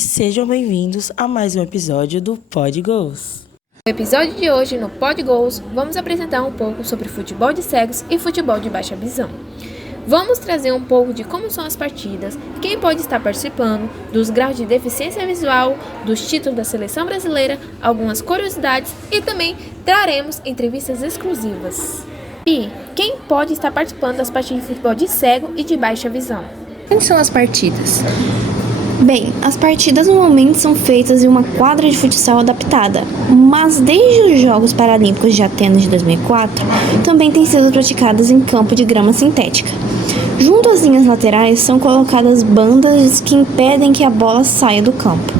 e sejam bem-vindos a mais um episódio do Pod Goals. No episódio de hoje, no Pod Goals, vamos apresentar um pouco sobre futebol de cegos e futebol de baixa visão. Vamos trazer um pouco de como são as partidas, quem pode estar participando, dos graus de deficiência visual, dos títulos da seleção brasileira, algumas curiosidades e também traremos entrevistas exclusivas. E quem pode estar participando das partidas de futebol de cego e de baixa visão? Quais são as partidas? Bem, as partidas normalmente são feitas em uma quadra de futsal adaptada, mas desde os Jogos Paralímpicos de Atenas de 2004, também têm sido praticadas em campo de grama sintética. Junto às linhas laterais são colocadas bandas que impedem que a bola saia do campo.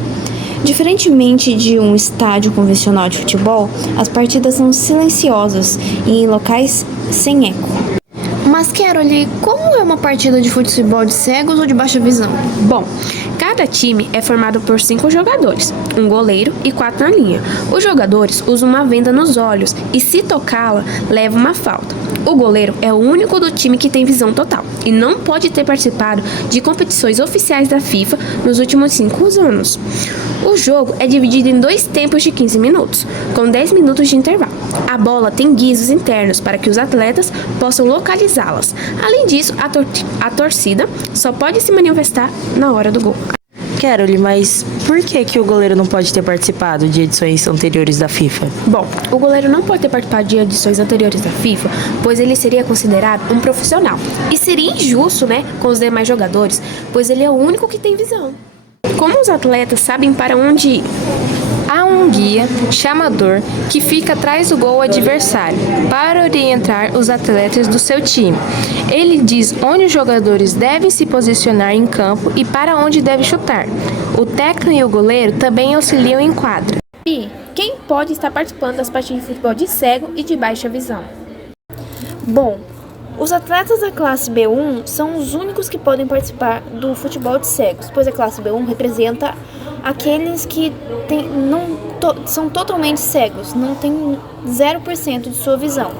Diferentemente de um estádio convencional de futebol, as partidas são silenciosas e em locais sem eco. Mas, Caroline, como é uma partida de futebol de cegos ou de baixa visão? Bom, cada time é formado por 5 jogadores, um goleiro e 4 na linha. Os jogadores usam uma venda nos olhos e, se tocá-la, leva uma falta. O goleiro é o único do time que tem visão total e não pode ter participado de competições oficiais da FIFA nos últimos 5 anos. O jogo é dividido em 2 tempos de 15 minutos, com 10 minutos de intervalo. A bola tem guizos internos para que os atletas possam localizá-las. Além disso, a torcida só pode se manifestar na hora do gol. Caroline, mas por que o goleiro não pode ter participado de edições anteriores da FIFA? Bom, o goleiro não pode ter participado de edições anteriores da FIFA, pois ele seria considerado um profissional. E seria injusto, com os demais jogadores, pois ele é o único que tem visão. Como os atletas sabem para onde ir? Há um guia, chamador, que fica atrás do gol adversário, para orientar os atletas do seu time. Ele diz onde os jogadores devem se posicionar em campo e para onde devem chutar. O técnico e o goleiro também auxiliam em quadra. E quem pode estar participando das partidas de futebol de cego e de baixa visão? Bom, os atletas da classe B1 são os únicos que podem participar do futebol de cegos, pois a classe B1 representa aqueles que são totalmente cegos, não têm 0% de sua visão.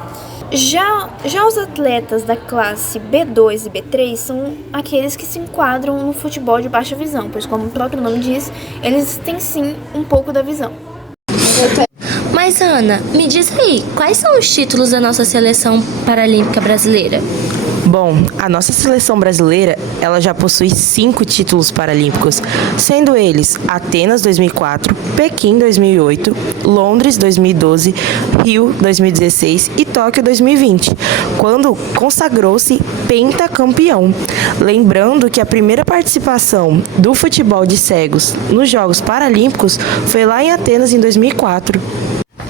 Já os atletas da classe B2 e B3 são aqueles que se enquadram no futebol de baixa visão, pois, como o próprio nome diz, eles têm sim um pouco da visão. Mas, Ana, me diz aí, quais são os títulos da nossa seleção paralímpica brasileira? Bom, a nossa seleção brasileira, ela já possui 5 títulos paralímpicos, sendo eles Atenas 2004, Pequim 2008, Londres 2012, Rio 2016 e Tóquio 2020, quando consagrou-se pentacampeão. Lembrando que a primeira participação do futebol de cegos nos Jogos Paralímpicos foi lá em Atenas em 2004.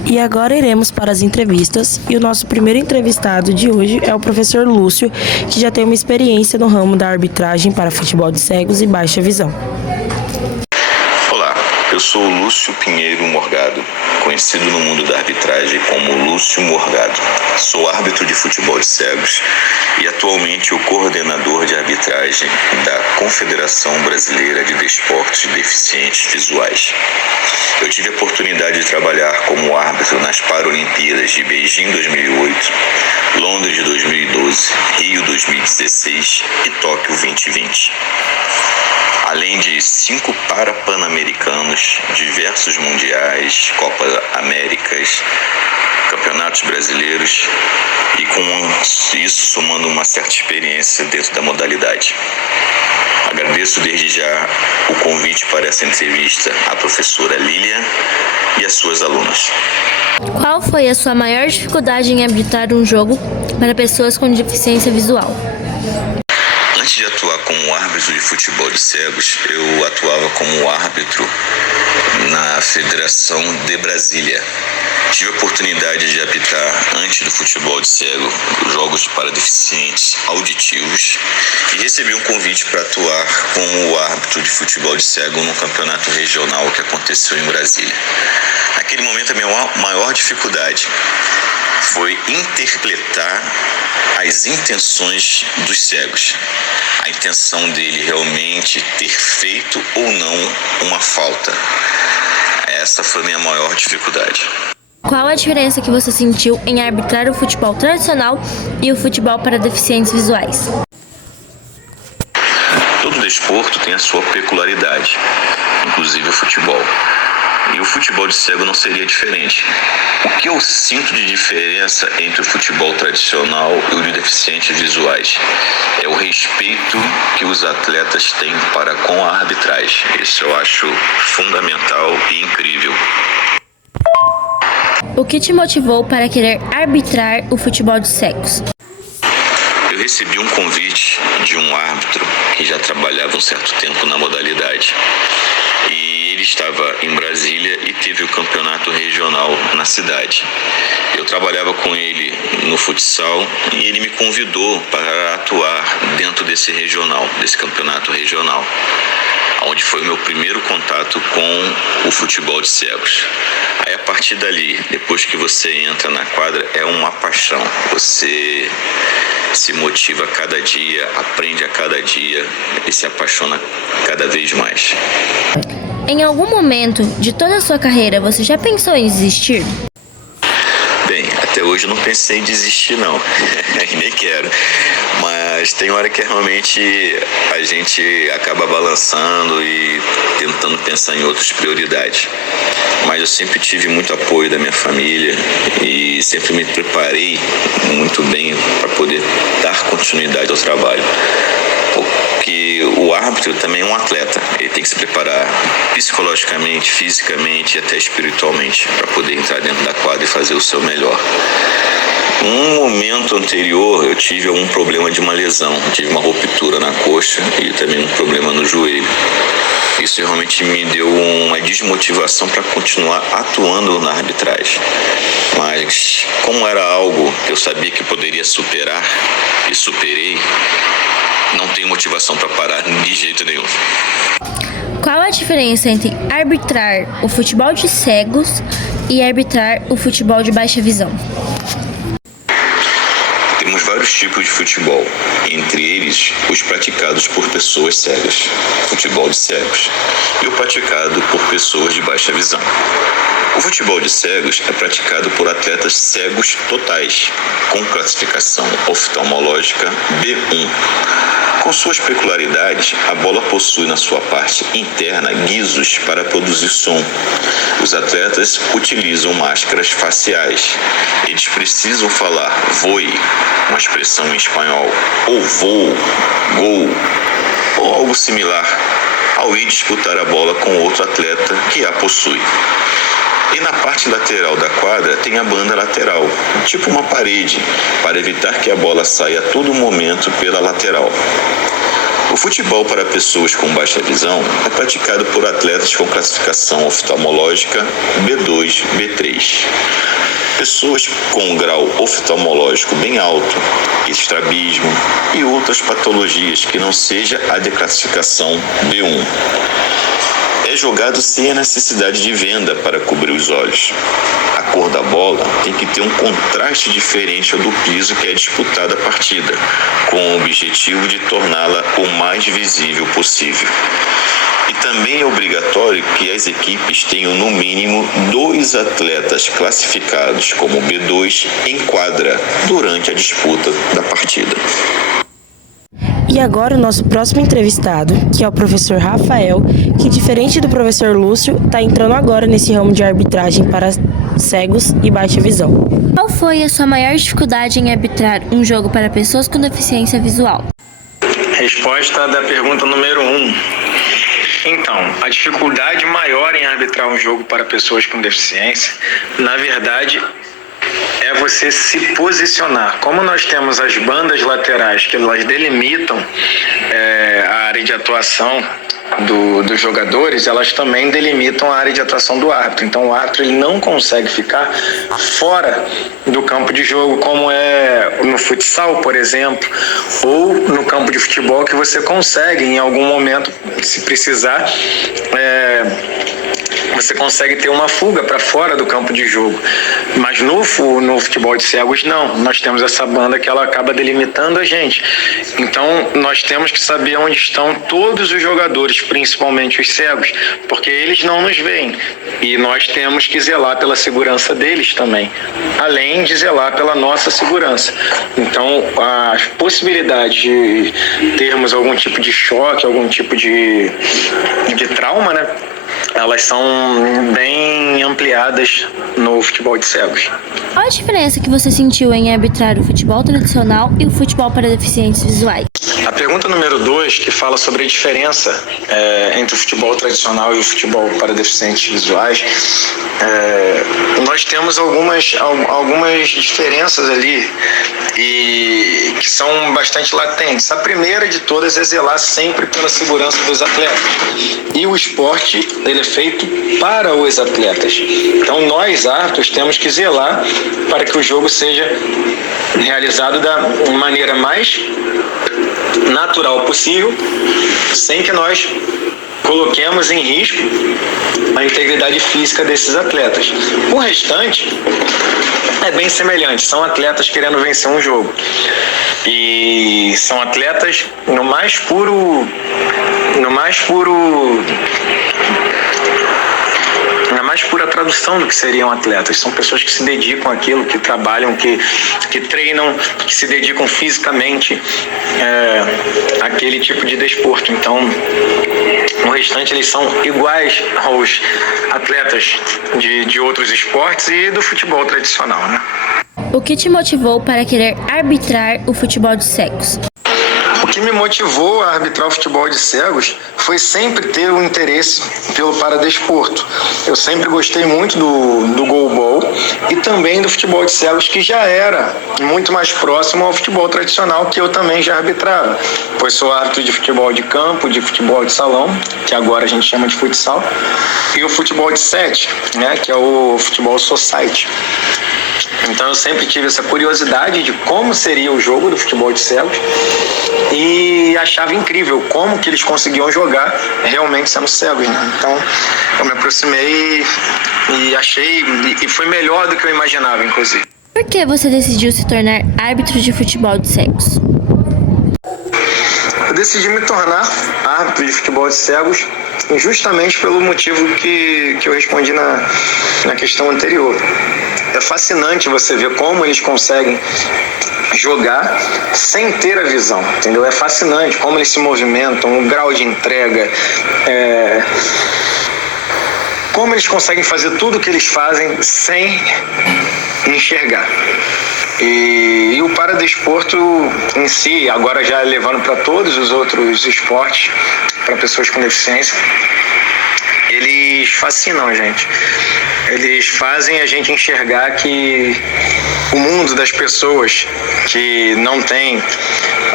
E agora iremos para as entrevistas, e o nosso primeiro entrevistado de hoje é o professor Lúcio, que já tem uma experiência no ramo da arbitragem para futebol de cegos e baixa visão. Olá, eu sou o Lúcio Pinheiro Morgado, conhecido no mundo da arbitragem como Lúcio Morgado. Sou árbitro de futebol de cegos e atualmente o coordenador de arbitragem da Confederação Brasileira de Desportos de Deficientes Visuais. Eu tive a oportunidade de trabalhar como árbitro nas Paralimpíadas de Beijing 2008, Londres 2012, Rio 2016 e Tóquio 2020. Além de 5 Parapan-Americanos, diversos mundiais, Copas Américas, campeonatos brasileiros e com isso somando uma certa experiência dentro da modalidade. Agradeço desde já o convite para essa entrevista à professora Lilian e às suas alunas. Qual foi a sua maior dificuldade em arbitrar um jogo para pessoas com deficiência visual? Antes de atuar como árbitro de futebol de cegos, eu atuava como árbitro na Federação de Brasília. Tive a oportunidade de arbitrar, antes do futebol de cego, jogos para deficientes auditivos e recebi um convite para atuar como árbitro de futebol de cego no campeonato regional que aconteceu em Brasília. Naquele momento, a minha maior dificuldade foi interpretar as intenções dos cegos. A intenção dele realmente ter feito ou não uma falta. Essa foi a minha maior dificuldade. Qual a diferença que você sentiu em arbitrar o futebol tradicional e o futebol para deficientes visuais? Todo desporto tem a sua peculiaridade. inclusive o futebol. E o futebol de cego não seria diferente. O que eu sinto de diferença entre o futebol tradicional e o de deficientes visuais é o respeito que os atletas têm para com a arbitragem. Isso eu acho fundamental e incrível. O que te motivou para querer arbitrar o futebol de cegos? Eu recebi um convite de um árbitro que já trabalhava um certo tempo na modalidade. E ele estava em Brasília e teve o campeonato regional na cidade. Eu trabalhava com ele no futsal e ele me convidou para atuar dentro desse regional, desse campeonato regional, onde foi o meu primeiro contato com o futebol de cegos. Aí a partir dali, depois que você entra na quadra, é uma paixão. Você se motiva a cada dia, aprende a cada dia e se apaixona cada vez mais. Em algum momento de toda a sua carreira, você já pensou em desistir? Bem, até hoje eu não pensei em desistir não, nem quero, mas tem hora que realmente a gente acaba balançando e tentando pensar em outras prioridades. Mas eu sempre tive muito apoio da minha família e sempre me preparei muito bem para poder dar continuidade ao trabalho. Porque o árbitro também é um atleta, ele tem que se preparar psicologicamente, fisicamente e até espiritualmente para poder entrar dentro da quadra e fazer o seu melhor. Um momento anterior eu tive algum problema de uma lesão, tive uma ruptura na coxa e também um problema no joelho. Isso realmente me deu uma desmotivação para continuar atuando na arbitragem. Mas como era algo que eu sabia que poderia superar e superei, não tenho motivação para parar de jeito nenhum. Qual a diferença entre arbitrar o futebol de cegos e arbitrar o futebol de baixa visão? Temos vários tipos de futebol, entre eles os praticados por pessoas cegas, futebol de cegos, e o praticado por pessoas de baixa visão. O futebol de cegos é praticado por atletas cegos totais, com classificação oftalmológica B1. Com suas peculiaridades, a bola possui na sua parte interna guizos para produzir som. Os atletas utilizam máscaras faciais. Eles precisam falar "voe", uma expressão em espanhol, ou "vou", "gol", ou algo similar, ao ir disputar a bola com outro atleta que a possui. E na parte lateral da quadra tem a banda lateral, tipo uma parede, para evitar que a bola saia a todo momento pela lateral. O futebol para pessoas com baixa visão é praticado por atletas com classificação oftalmológica B2, B3. Pessoas com um grau oftalmológico bem alto, estrabismo e outras patologias que não seja a de classificação B1. É jogado sem a necessidade de venda para cobrir os olhos. A cor da bola tem que ter um contraste diferente ao do piso que é disputada a partida, com o objetivo de torná-la o mais visível possível. E também é obrigatório que as equipes tenham no mínimo 2 atletas classificados como B2 em quadra durante a disputa da partida. E agora o nosso próximo entrevistado, que é o professor Rafael, que diferente do professor Lúcio, está entrando agora nesse ramo de arbitragem para cegos e baixa visão. Qual foi a sua maior dificuldade em arbitrar um jogo para pessoas com deficiência visual? Resposta da pergunta número 1. Então, a dificuldade maior em arbitrar um jogo para pessoas com deficiência, na verdade, é você se posicionar. Como nós temos as bandas laterais que elas delimitam a área de atuação dos jogadores, elas também delimitam a área de atuação do árbitro. Então o árbitro ele não consegue ficar fora do campo de jogo, como é no futsal, por exemplo, ou no campo de futebol, que você consegue em algum momento, se precisar, você consegue ter uma fuga para fora do campo de jogo. Mas no futebol de cegos, não. Nós temos essa banda que ela acaba delimitando a gente. Então, nós temos que saber onde estão todos os jogadores, principalmente os cegos, porque eles não nos veem. E nós temos que zelar pela segurança deles também, além de zelar pela nossa segurança. Então, as possibilidades de termos algum tipo de choque, algum tipo de trauma, né? Elas são bem ampliadas no futebol de cegos. Qual a diferença que você sentiu em arbitrar o futebol tradicional e o futebol para deficientes visuais? A pergunta número 2, que fala sobre a diferença entre o futebol tradicional e o futebol para deficientes visuais, nós temos algumas diferenças ali e que são bastante latentes. A primeira de todas é zelar sempre pela segurança dos atletas. E o esporte, ele é feito para os atletas. Então, nós, árbitros, temos que zelar para que o jogo seja realizado da maneira mais natural possível, sem que nós coloquemos em risco a integridade física desses atletas. O restante é bem semelhante, são atletas querendo vencer um jogo. E são atletas na mais pura tradução do que seriam atletas. São pessoas que se dedicam àquilo, que trabalham, que treinam, que se dedicam fisicamente àquele tipo de desporto. Então, no restante, eles são iguais aos atletas de outros esportes e do futebol tradicional, né? O que te motivou para querer arbitrar o futebol de cegos? O que me motivou a arbitrar o futebol de cegos foi sempre ter um interesse pelo paradesporto. Eu sempre gostei muito do goalball e também do futebol de cegos, que já era muito mais próximo ao futebol tradicional, que eu também já arbitrava, pois sou árbitro de futebol de campo, de futebol de salão, que agora a gente chama de futsal, e o futebol de 7, né, que é o futebol society. Então eu sempre tive essa curiosidade de como seria o jogo do futebol de cegos e achava incrível como que eles conseguiam jogar realmente sendo cegos, né? Então eu me aproximei e achei, e foi melhor do que eu imaginava, inclusive. Por que você decidiu se tornar árbitro de futebol de cegos? Eu decidi me tornar árbitro de futebol de cegos justamente pelo motivo que eu respondi na questão anterior. É fascinante você ver como eles conseguem jogar sem ter a visão, entendeu? É fascinante como eles se movimentam, o grau de entrega, como eles conseguem fazer tudo o que eles fazem sem enxergar. E o paradesporto em si, agora já levando para todos os outros esportes, para pessoas com deficiência, eles fascinam a gente. Eles fazem a gente enxergar que o mundo das pessoas que não tem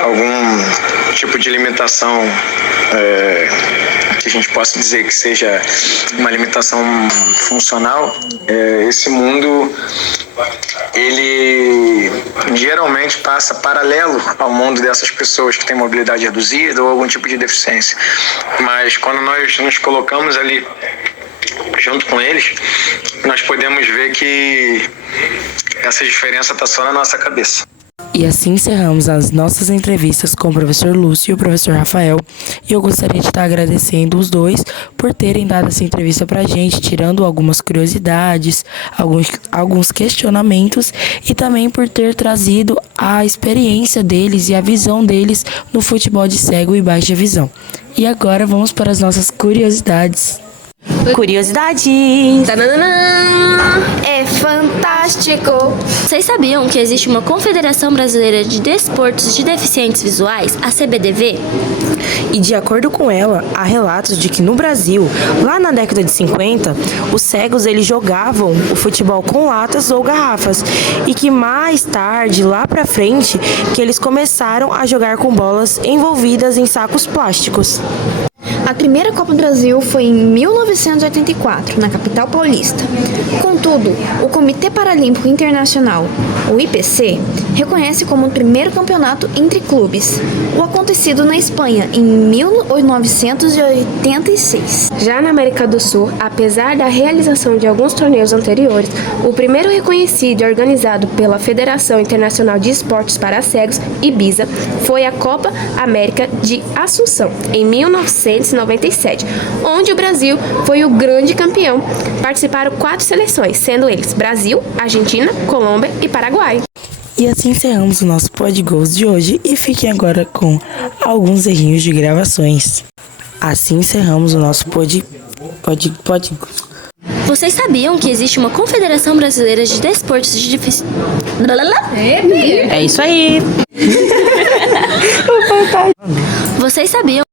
algum tipo de limitação, que a gente possa dizer que seja uma limitação funcional, esse mundo, ele geralmente passa paralelo ao mundo dessas pessoas que têm mobilidade reduzida ou algum tipo de deficiência. Mas quando nós nos colocamos ali junto com eles, nós podemos ver que essa diferença está só na nossa cabeça. E assim encerramos as nossas entrevistas com o professor Lúcio e o professor Rafael. E eu gostaria de estar agradecendo os dois por terem dado essa entrevista pra gente, tirando algumas curiosidades, alguns questionamentos e também por ter trazido a experiência deles e a visão deles no futebol de cego e baixa visão. E agora vamos para as nossas curiosidades. Curiosidades! Tananã! É fantástico! Vocês sabiam que existe uma Confederação Brasileira de Desportos de Deficientes Visuais, a CBDV? E de acordo com ela, há relatos de que no Brasil, lá na década de 50, os cegos eles jogavam o futebol com latas ou garrafas e que mais tarde, lá pra frente, que eles começaram a jogar com bolas envolvidas em sacos plásticos. A primeira Copa do Brasil foi em 1984, na capital paulista. Contudo, o Comitê Paralímpico Internacional, o IPC, reconhece como o primeiro campeonato entre clubes, o acontecido na Espanha em 1986. Já na América do Sul, apesar da realização de alguns torneios anteriores, o primeiro reconhecido e organizado pela Federação Internacional de Esportes para Cegos, IBISA, foi a Copa América de Assunção, em 1997, onde o Brasil foi o grande campeão. Participaram 4 seleções, sendo eles Brasil, Argentina, Colômbia e Paraguai. E assim encerramos o nosso Podgols de hoje e fiquem agora com alguns errinhos de gravações. Assim encerramos o nosso Podgols. Vocês sabiam que existe uma Confederação Brasileira de Desportos de É isso aí! Vocês sabiam